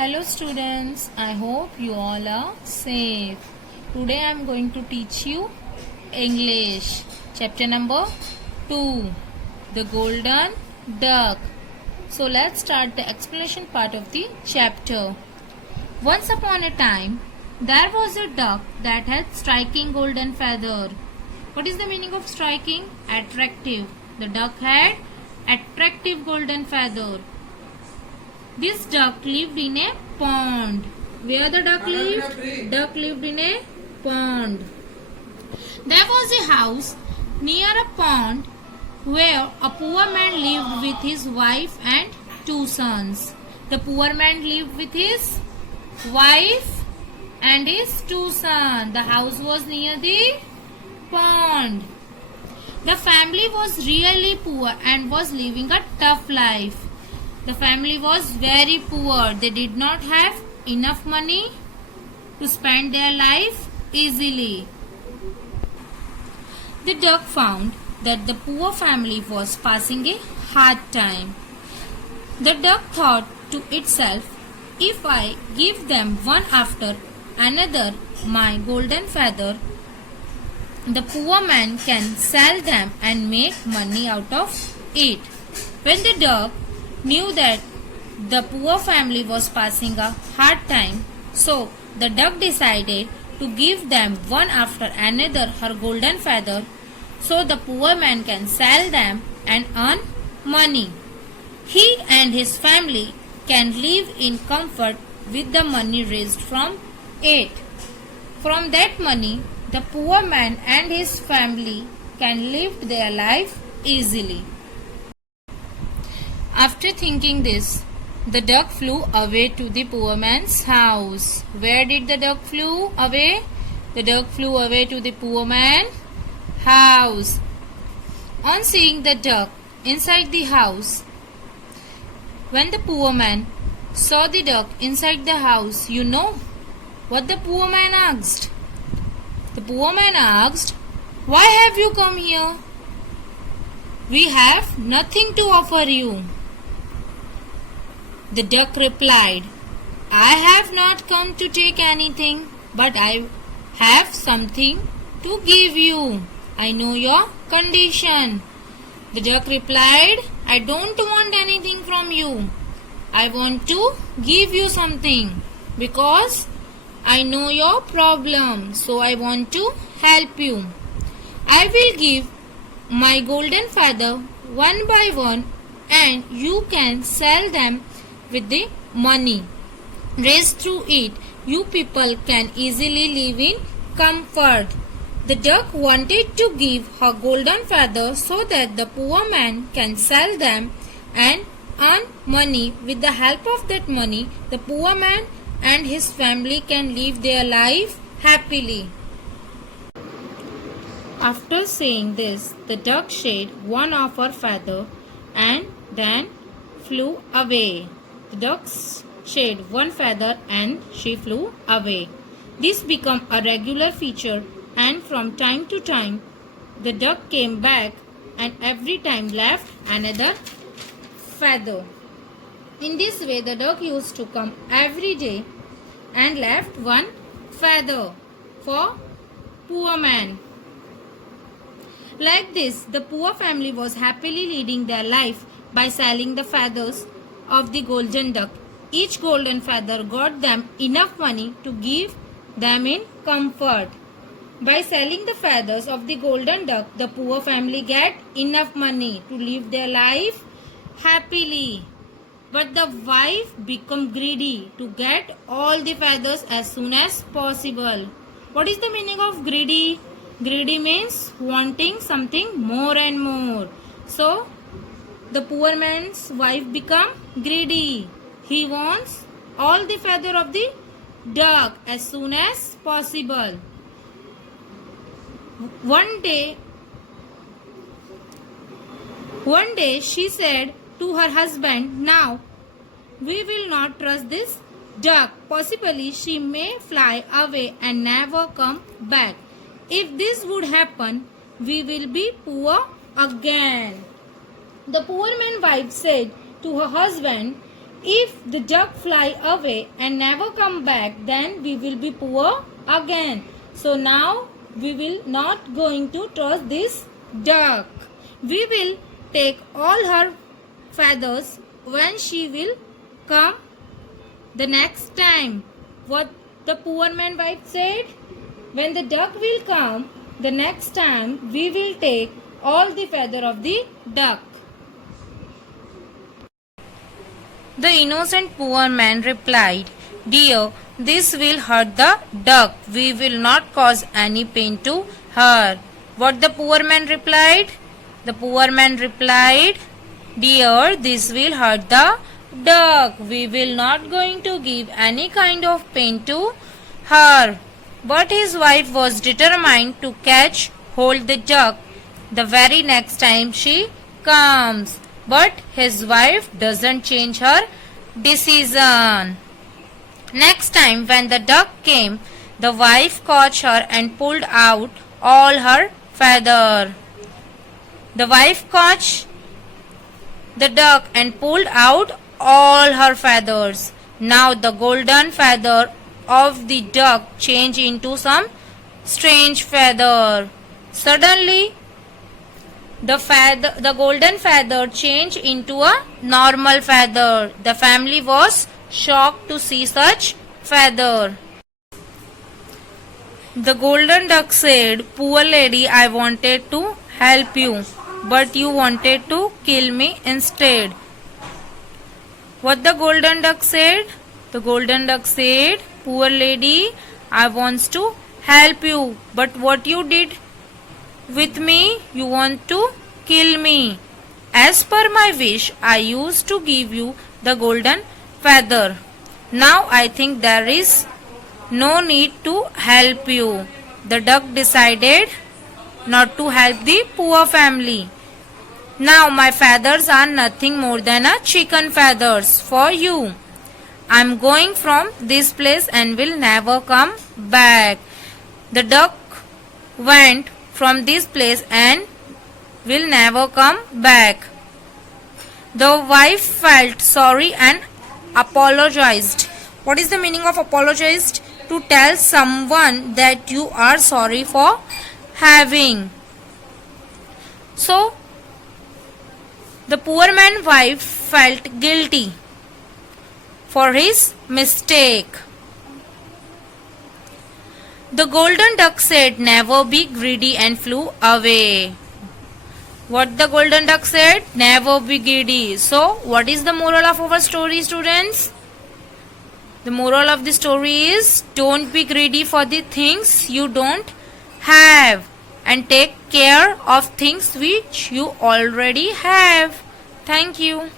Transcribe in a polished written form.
Hello students, I hope you all are safe. Today I am going to teach you English. Chapter number 2, The Golden Duck. So let's start the explanation part of the chapter. Once upon a time, there was a duck that had striking golden feather. What is the meaning of striking? Attractive. The duck had attractive golden feather. This duck lived in a pond. Where the duck lived? Duck lived in a pond. There was a house near a pond where a poor man lived with his wife and 2 sons. The poor man lived with his wife and his 2 sons. The house was near the pond. The family was really poor and was living a tough life. The family was very poor. They did not have enough money to spend their life easily. The duck found that the poor family was passing a hard time. The duck thought to itself, if I give them one after another my golden feather, the poor man can sell them and make money out of it. When the duck knew that the poor family was passing a hard time, so the duck decided to give them one after another her golden feather so the poor man can sell them and earn money. He and his family can live in comfort with the money raised from it. From that money, the poor man and his family can live their life easily. After thinking this, the duck flew away to the poor man's house. Where did the duck flew away? The duck flew away to the poor man's house. On seeing the duck inside the house, when the poor man saw the duck inside the house, you know what the poor man asked? The poor man asked, "Why have you come here? We have nothing to offer you." The duck replied, "I have not come to take anything, but I have something to give you. I know your condition." The duck replied, "I don't want anything from you. I want to give you something because I know your problem, so I want to help you. I will give my golden feather one by one and you can sell them with the money raised through it. You people can easily live in comfort." The duck wanted to give her golden feather so that the poor man can sell them and earn money. With the help of that money, the poor man and his family can live their life happily. After saying this, the duck shed one of her feather and then flew away. The duck shed one feather and she flew away. This became a regular feature, and from time to time the duck came back and every time left another feather. In this way the duck used to come every day and left one feather for poor man. Like this, the poor family was happily leading their life by selling the feathers of the golden duck. Each golden feather got them enough money to give them in comfort. By selling the feathers of the golden duck, the poor family get enough money to live their life happily. But the wife become greedy to get all the feathers as soon as possible. What is the meaning of greedy? Greedy means wanting something more and more. So, the poor man's wife become greedy. He wants all the feather of the duck as soon as possible. One day she said to her husband, "Now we will not trust this duck. Possibly she may fly away and never come back. If this would happen, we will be poor again." The poor man's wife said to her husband, If the duck fly away and never come back, then we will be poor again. So now we will not going to trust this duck. We will take all her feathers when she will come the next time. What the poor man wife said? When the duck will come, the next time we will take all the feather of the duck. The innocent poor man replied, Dear, this will hurt the duck. We will not cause any pain to her. What the poor man replied? The poor man replied, Dear, this will hurt the duck. We will not going to give any kind of pain to her. But his wife was determined to catch hold the duck the very next time she comes. But his wife doesn't change her decision. Next time when the duck came, the wife caught her and pulled out all her feather. The wife caught the duck and pulled out all her feathers. Now the golden feather of the duck changed into some strange feather. Suddenly, the golden feather changed into a normal feather. The family was shocked to see such feather. The golden duck said, Poor lady, I wanted to help you, but you wanted to kill me instead. What the golden duck said? The golden duck said, Poor lady, I wants to help you, but what you did with me, you want to kill me. As per my wish, I used to give you the golden feather. Now I think there is no need to help you. The duck decided not to help the poor family. Now my feathers are nothing more than a chicken feathers for you. I am going from this place and will never come back. The duck went from this place and will never come back. The wife felt sorry and apologized. What is the meaning of apologized? To tell someone that you are sorry for having. So, the poor man's wife felt guilty for his mistake. The golden duck said, Never be greedy, and flew away. What the golden duck said? Never be greedy. So, what is the moral of our story, students? The moral of the story is, don't be greedy for the things you don't have, and take care of things which you already have. Thank you.